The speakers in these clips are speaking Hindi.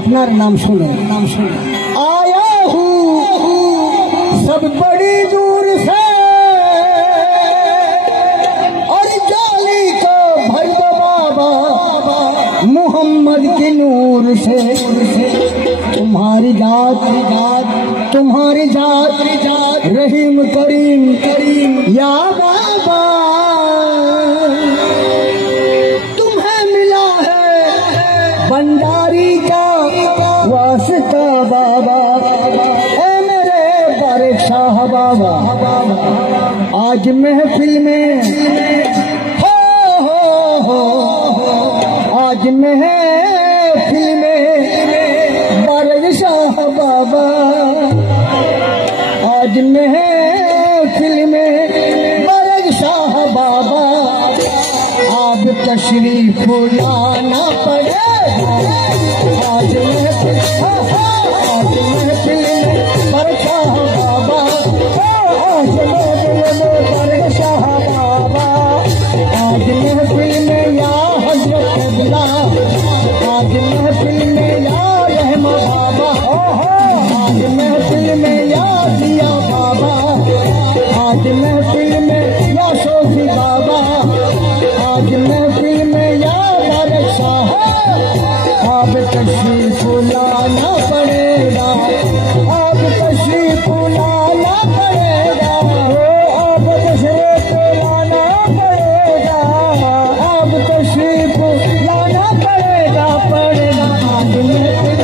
अपना नाम सुनो, नाम सुनो। आया हूँ सब बड़ी दूर से और जाली को भर दो बाबा मोहम्मद के नूर से। तुम्हारी जात तुम्हारी जात रहीम करीम करीम या बाबा तुम्हें मिला है भंडारी का वास्ता बाबा। ए मेरे बादशाह बाबा आज महफिल में हो आज महफिल में बादशाह बाबा आज महफिल में बादशाह बाबा आप तशरीफ लाना पड़े। आज महफिल में बादशाह बाबा आज बादशाह बाबा आज महफिल में या हजरत बिला आज महफिल में या रहमा बाबा आज महफिल में या दिया बाबा आज महफिल में या सोफी बाबा आज महफिल में या बादशाह आप तशरीफ लाना पड़ेगा आप तशरीफ लाना पड़ेगा आप तशरीफ लाना पड़ेगा आप तशरीफ लाना पड़ेगा आज महफिल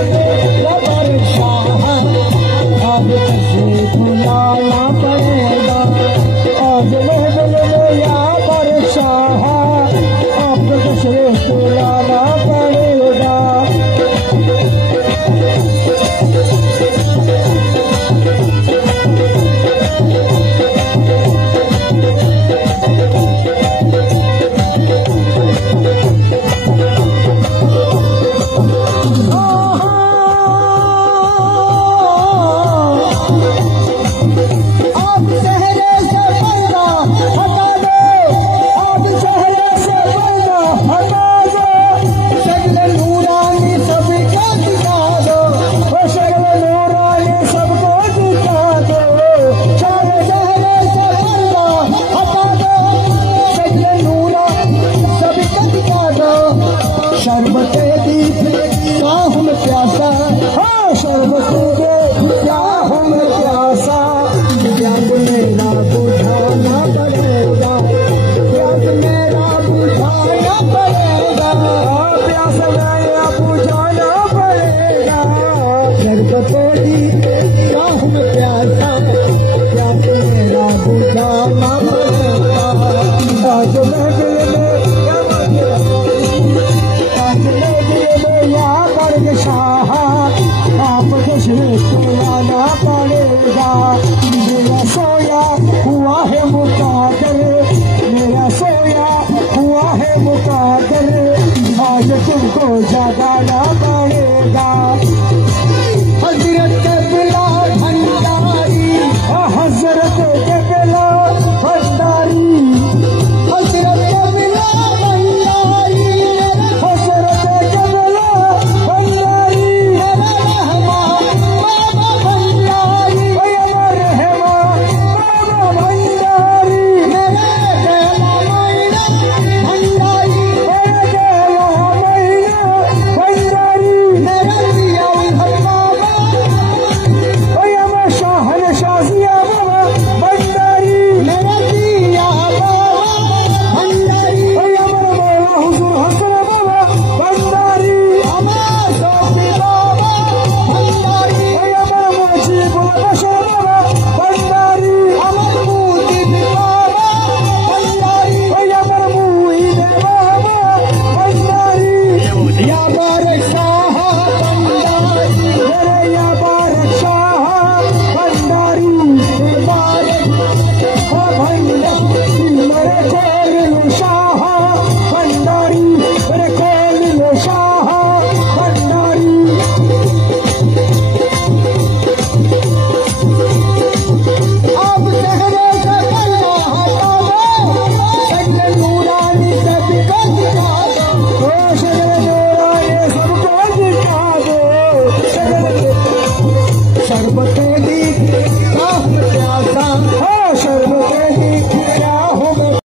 में या बादशाह आज तशरीफ लाना पड़ेगा आज महफिल में या बादशाह आप तशरीफ लाना पड़ेगा। मेरा सोया हुआ है मुकादर आज तुमको जगाना पड़ेगा। हजरत बिला भंडारी हजरत बिला भंडारी हजरत बिला भंडारी हजरत बिला भंडारी रहमा बाबा भंडारी रहमा बाबा भंडारी शरबत दी